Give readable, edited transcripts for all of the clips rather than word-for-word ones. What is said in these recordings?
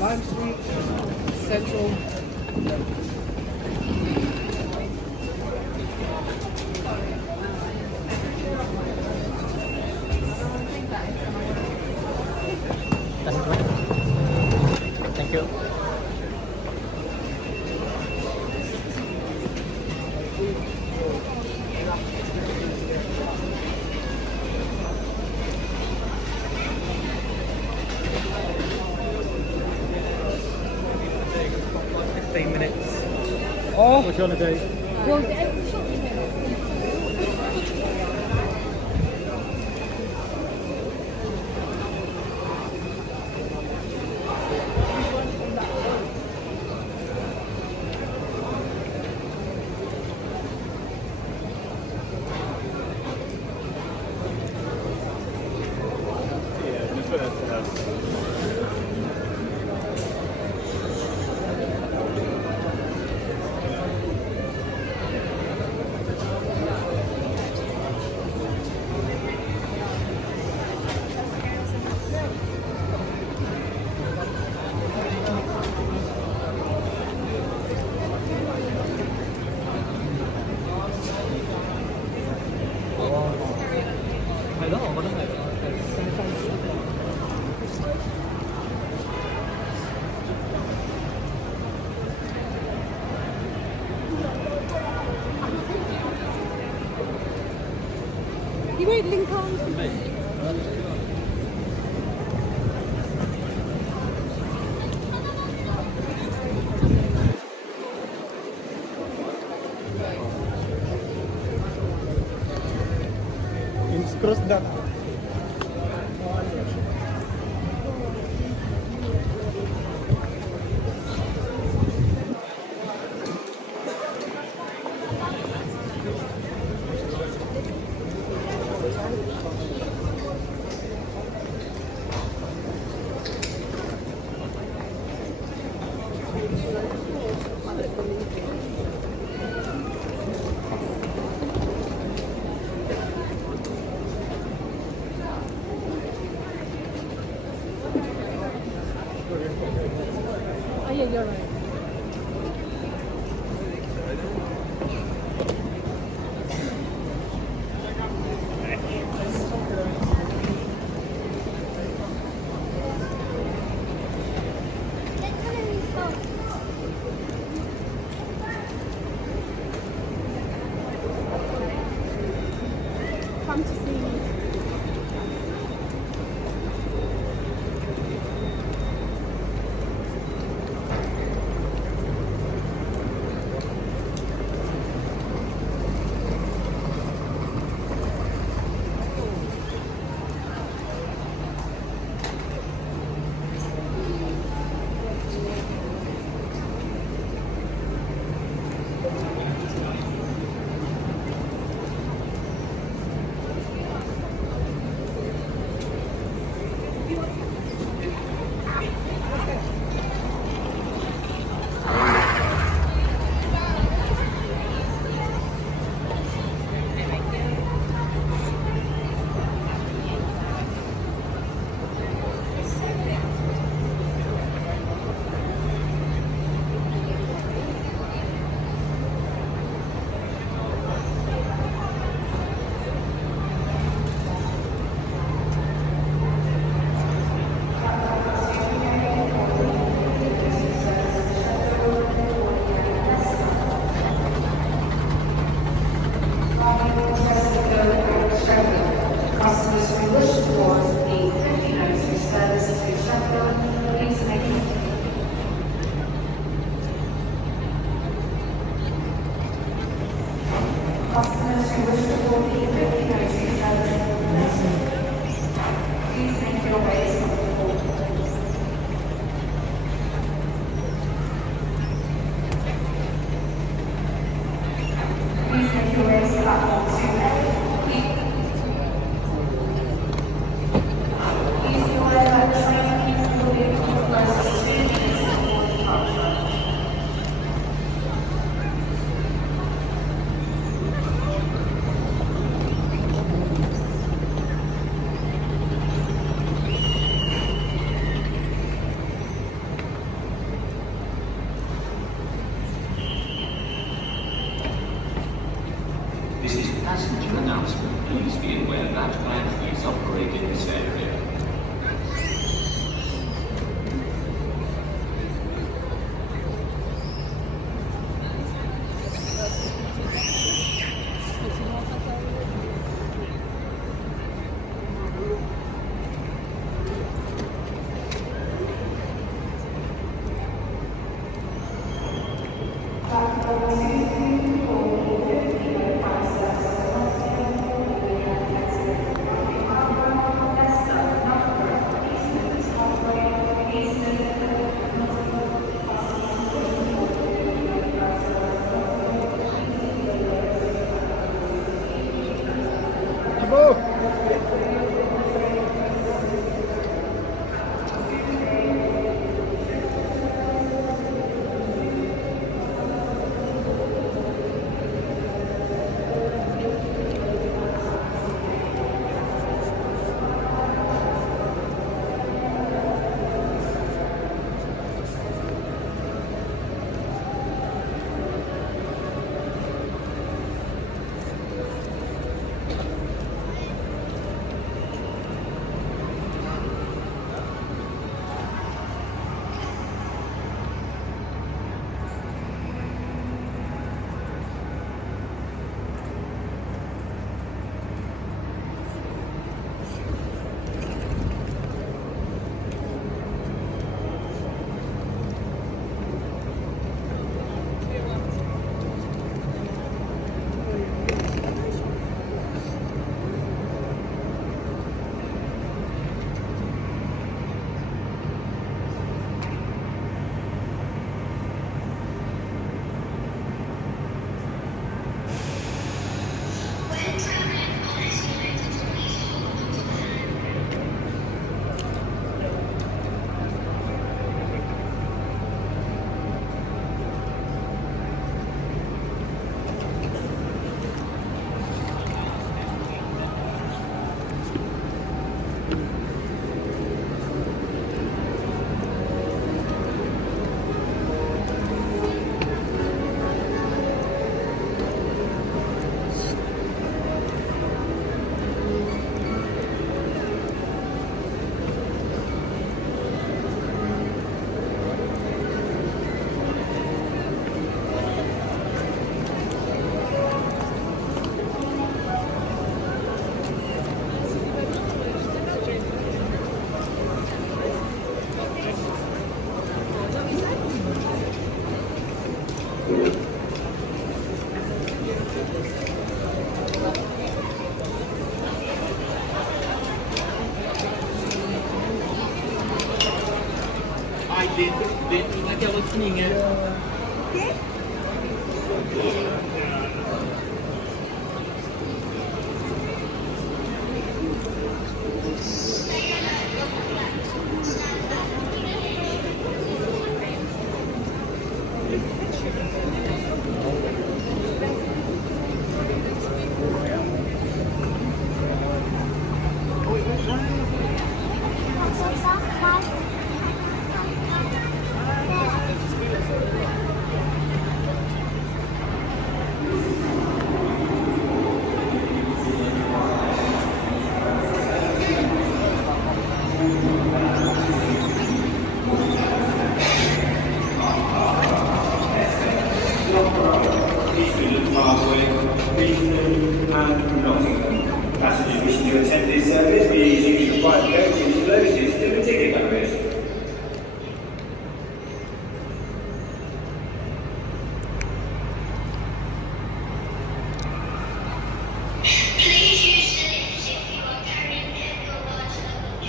Lime Street, Central. Thank you. Oh, What you want to do? You won't link on. Cross that. Oh yeah, you're right. passenger announcement. Please be aware that Pancras operate in this area. Dentro daquela fininha. Passengers wishing to attend this service, we usually provide coaches closest to the ticket barriers. Please use the lift if you are carrying heavy or large luggage.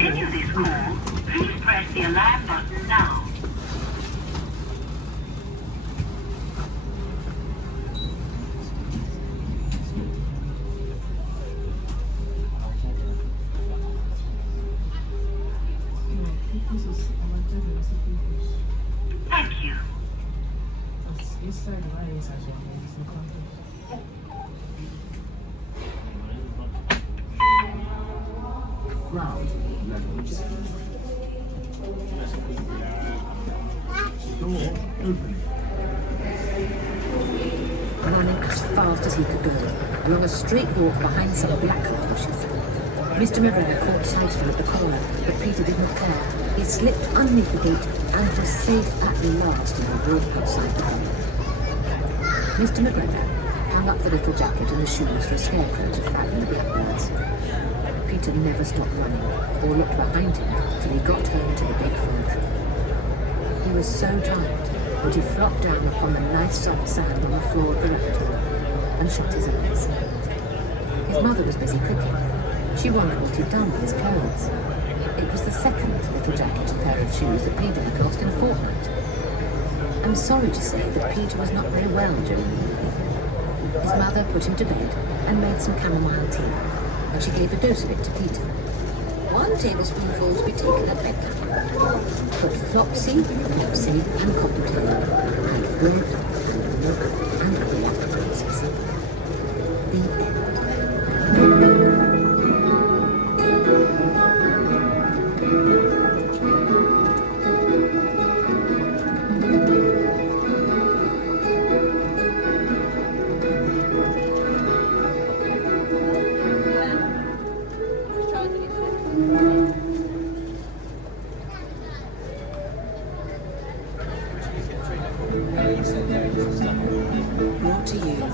Into this call, please press the alarm button now. ground levels. Door opening. Running as fast as he could go, along a straight walk behind some blackheart bushes. Mr. McGregor caught sight of him at the corner, but Peter didn't care. He slipped underneath the gate and was safe at last in the walk outside the home. Mr. McGregor hung up the little jacket and the shoes for a scarecrow to frighten the blackbirds. Peter never stopped running or looked behind him till he got home to the big fir tree. He was so tired that he flopped down upon the nice soft sand on the floor of the refectory and shut his eyes. His mother was busy cooking. She wondered what he'd done with his clothes. It was the second little jacket and pair of shoes that Peter had lost in a fortnight. I'm sorry to say that Peter was not very well during the evening. His mother put him to bed and made some chamomile tea, and she gave a dose of it to Peter. 1 tablespoonful to be taken at bedtime. Put Flopsy, Mopsy and Cottontail, and bread and milk and black roses. The end. Brought to you by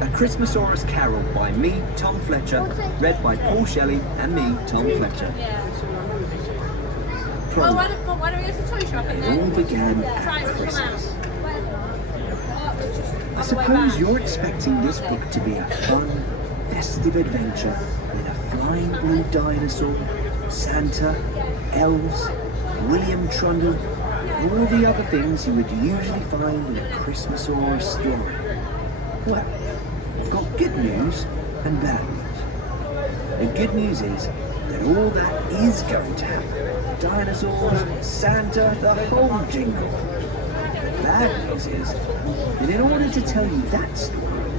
A Christmasaurus Carol by me, Tom Fletcher, read by Paul Shelley and me, Tom Fletcher. Well, why don't we go to the toy shop and It all began at Christmas. I suppose you're expecting this book to be a fun, festive adventure with a flying blue dinosaur, Santa, elves, William Trundle, and all the other things you would usually find in a Christmasaurus story. Well, I've got good news and bad news. The good news is that all that is going to happen. Dinosaurs, Santa, the whole jingle. The bad news is that in order to tell you that story,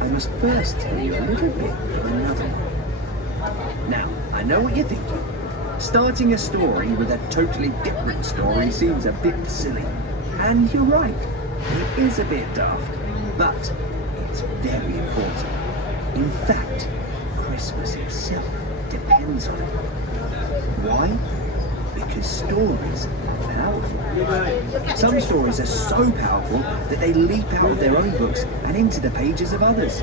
I must first tell you a little bit of another one. Now, I know what you're thinking. Starting a story with a totally different story seems a bit silly. And you're right, it is a bit daft, but it's very important. In fact, Christmas itself depends on it. Why? Because stories are powerful. Some stories are so powerful that they leap out of their own books and into the pages of others.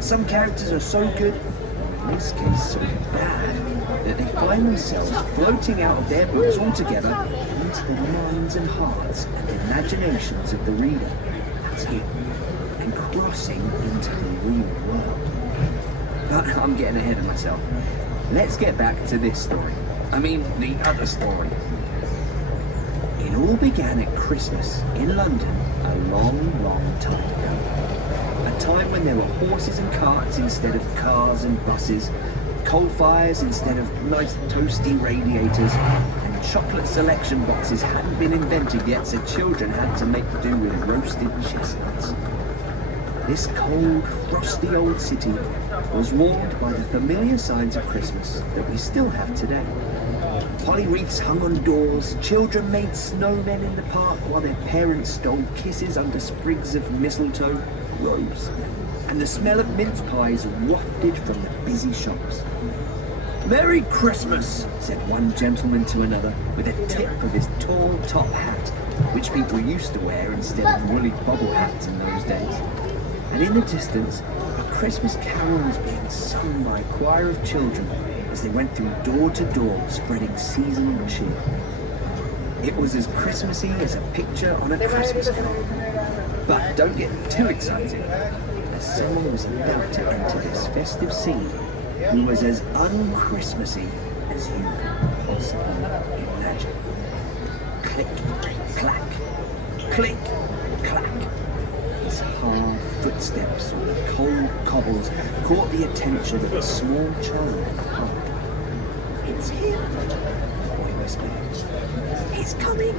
Some characters are so good, or in this case so bad, that they find themselves floating out of their books altogether into the minds and hearts and imaginations of the reader. That's it. And crossing into the real world. But I'm getting ahead of myself. Let's get back to this story. I mean, the other story. It all began at Christmas in London a long, long time ago. A time when there were horses and carts instead of cars and buses, coal fires instead of nice toasty radiators, and chocolate selection boxes hadn't been invented yet, so children had to make do with roasted chestnuts. This cold, frosty old city was warmed by the familiar signs of Christmas that we still have today. Holly wreaths hung on doors, children made snowmen in the park while their parents stole kisses under sprigs of mistletoe, rose, and the smell of mince pies wafted from the busy shops. "Merry Christmas," said one gentleman to another with a tip of his tall top hat, which people used to wear instead of woolly bobble hats in those days. And in the distance, a Christmas carol was being sung by a choir of children as they went through door to door, spreading seasonal cheer. It was as Christmassy as a picture on a Christmas card. But don't get too excited, as someone was about to enter this festive scene who was as un-Christmassy as you could possibly imagine. Click, clack, click, clack. His hard footsteps on the cold cobbles caught the attention of a small child in the park. "It's him," the boy whispered. "He's coming.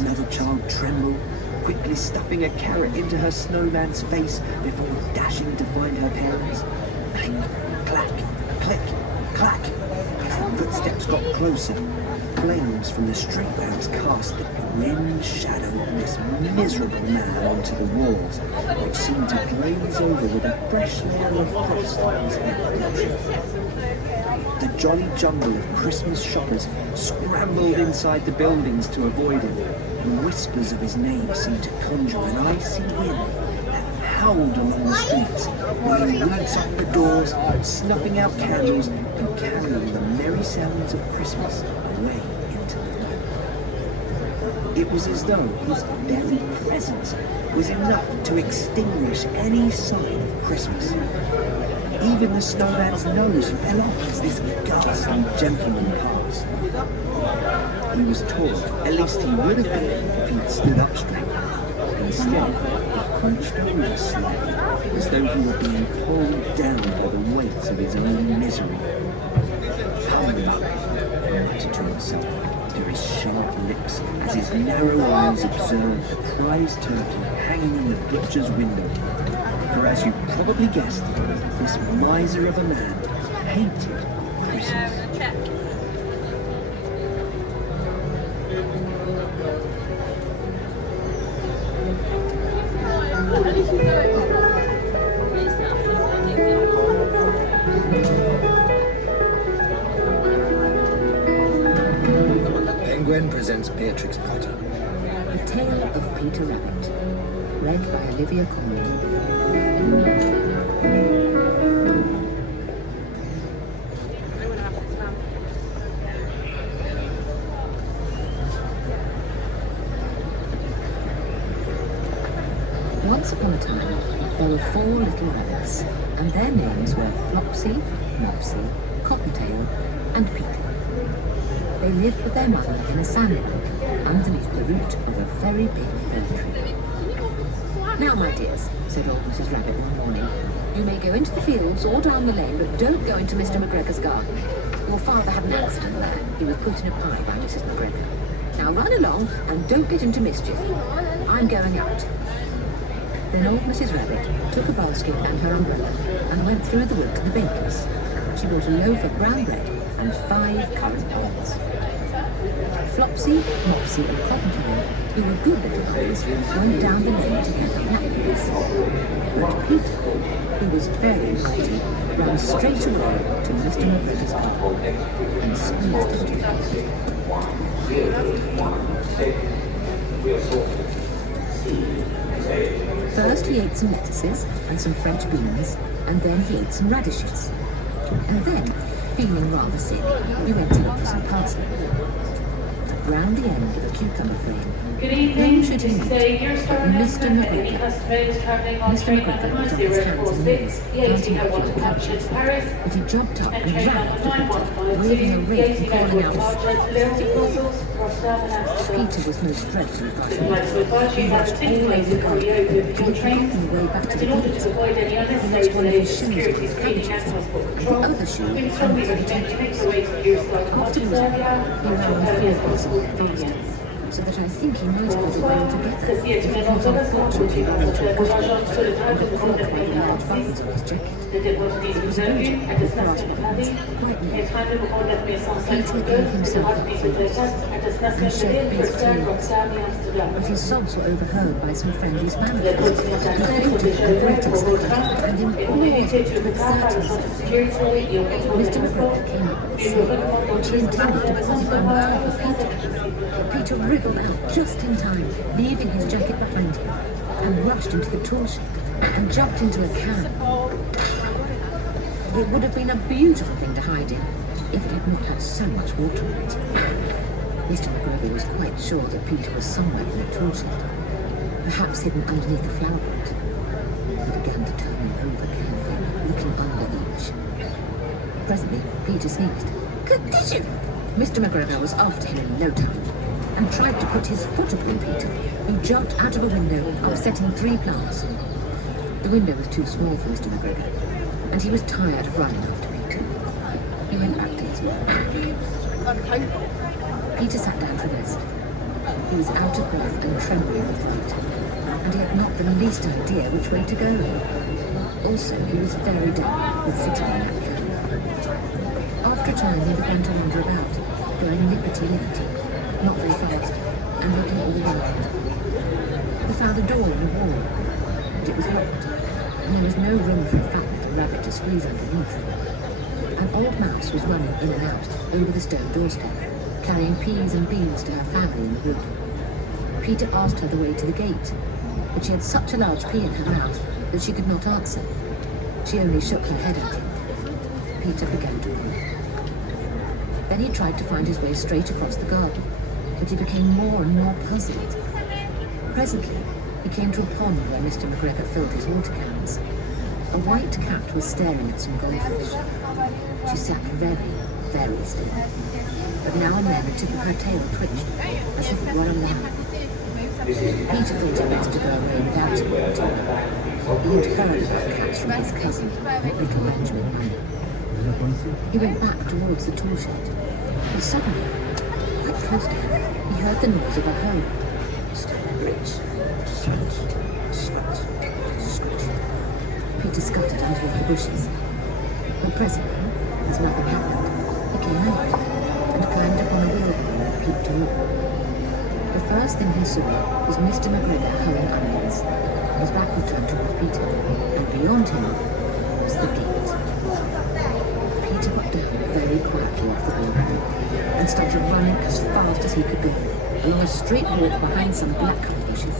Another child trembled, quickly stuffing a carrot into her snowman's face before dashing to find her parents. Clink, clack, click, clack. As the footsteps got closer, flames from the street lamps cast the grim shadow of this miserable man onto the walls, which seemed to glaze over with a fresh layer of frost on his head. The jolly jumble of Christmas shoppers scrambled inside the buildings to avoid him, and whispers of his name seemed to conjure an icy wind that howled along the streets, blowing roots off the doors, snuffing out candles, and carrying the merry sounds of Christmas away into the night. It was as though his very presence was enough to extinguish any sign of Christmas. Even the snowman's nose fell off as this ghastly gentleman passed. He was tall, at least he would have been if he'd stood up straight. Instead, he hunched over slightly, as though he were being pulled down by the weight of his own misery. Hungry, he muttered to himself through his sharp lips as his narrow eyes observed the prize turkey hanging in the butcher's window. For as you probably guessed, this miser of a man hated Christmas. Penguin presents Beatrix Potter. The Tale of Peter Rabbit, read by Olivia Conway. Once upon a time, there were 4 little rabbits, and their names were Flopsy, Mopsy, Cottontail, and Peter. They lived with their mother in a sandbank underneath the root of a very big fir tree. "Now, my dears," said old Mrs. Rabbit one morning, "you may go into the fields or down the lane, but don't go into Mr. McGregor's garden. Your father had an accident there. He was put in a pie by Mrs. McGregor. Now run along and don't get into mischief. I'm going out." Then old Mrs. Rabbit took a basket and her umbrella and went through the wood to the baker's. She bought a loaf of brown bread and 5 currant buns. Flopsy, Mopsy and Cottontail, who were good little boys, went down the lane to get their napkins. But Peter, who was very mighty, ran straight away to Mr. McGregor's garden and squeezed him to death. First he ate some lettuces and some French beans, and then he ate some radishes. And then, feeling rather sick, he went to look for some parsley. Round the end of a cucumber frame, Good evening. whom should he meet but Mr. McGregor? Mr. McGregor was on his hands and knees, counting up the couches, but he jumped up and ran after Peter, waving a rake and calling out, Peter was most dreadfully frightened. He rushed all over the garden, he had forgotten the way back to the gate. He let one of his shoes on his cabbages, and the other shoe hung on the potatoes. Afterwards, he ran with faster, so that I think he might have got away altogether if it had not unfortunately run into a customer and a clock made the large buttons on his jacket. He was allergic to the brass buttons, quite near. Peter gave himself up for it and shed big tears, but his sobs were overheard by some friendly Spaniards, who floated with great excitement and implored him to exert himself. Mr. McGregor came up with a snake, which he intended to put on the top of Peter. Peter wriggled out just in time, leaving his jacket behind him, and rushed into the tool shed and jumped into a can. It would have been a beautiful thing to hide in if it had not had so much water in it. Mr. McGregor was quite sure that Peter was somewhere in the tool shed, perhaps hidden underneath the flower pot. He began to turn him over carefully, looking under each. Presently, Peter sneezed. "Kertishoo!" Mr. McGregor was after him in no time, and tried to put his foot upon Peter, who jumped out of a window, upsetting 3 plants. The window was too small for Mr. McGregor, and he was tired of running after Peter. He went back to his work. Peter sat down to rest, He was out of breath and trembling with fright, and he had not the least idea which way to go. Also, he was very damp with sitting in that cab. After a time, he began to wander about, going lippity-lippity, not very fast, and looking all around. He found a door in the wall, but it was locked, and there was no room for a fat little rabbit to squeeze underneath. An old mouse was running in and out over the stone doorstep, carrying peas and beans to her family in the wood. Peter asked her the way to the gate, but she had such a large pea in her mouth that she could not answer. She only shook her head at him. Peter began to run. Then he tried to find his way straight across the garden, but he became more and more puzzled. Presently, he came to a pond where Mr. McGregor filled his water cans. A white cat was staring at some goldfish. She sat very, very still, but now and then the tip of her tail twitched, as if it were alive. Peter thought it best to go away without speaking to her. He had heard about cats from his cousin, little Benjamin Bunny. He went back towards the tool shed, but suddenly, quite close to him, he heard the noise of a hoe. Scratch, scratch, scratch, scratch. Peter scuttered under one of the bushes. But presently, as nothing happened, he came out and climbed upon a wheelbarrow and peeped along. The first thing he saw was Mr. McGregor hoeing onions. His back was turned toward Peter, and beyond him was the gate. Peter got down very quietly off the wheelbarrow and started running as fast as he could go, along a straight walk behind some blackcurrant bushes.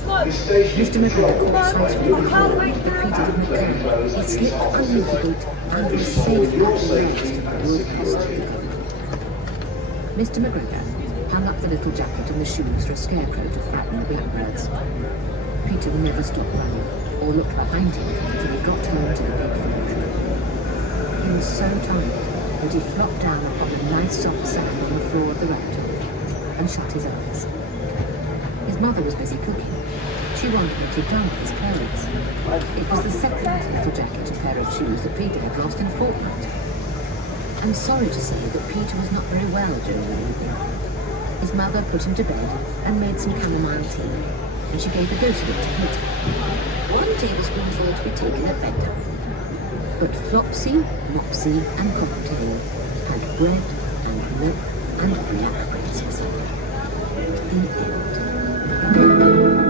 Mr. McGregor caught sight of him before, but Peter didn't care. He slipped underneath the gate and was safe back to the rest of the wood house. Mr. McGregor hung up the little jacket and the shoes for a scarecrow to frighten the blackbirds. Peter never stopped running or looked behind him until he got home to the big forge. He was so tired that he flopped down upon the nice soft sand on the floor of the rectory and shut his eyes. His mother was busy cooking. She wondered what he'd done with his clothes. It was the second little jacket and pair of shoes that Peter had lost in a fortnight. I'm sorry to say that Peter was not very well during the evening. His mother put him to bed and made some chamomile tea, and she gave a dose of it to Peter. 1 tablespoonful to be taken at bedtime. But Flopsy, Mopsy, and Cocktail had bread and milk and black princess. The end.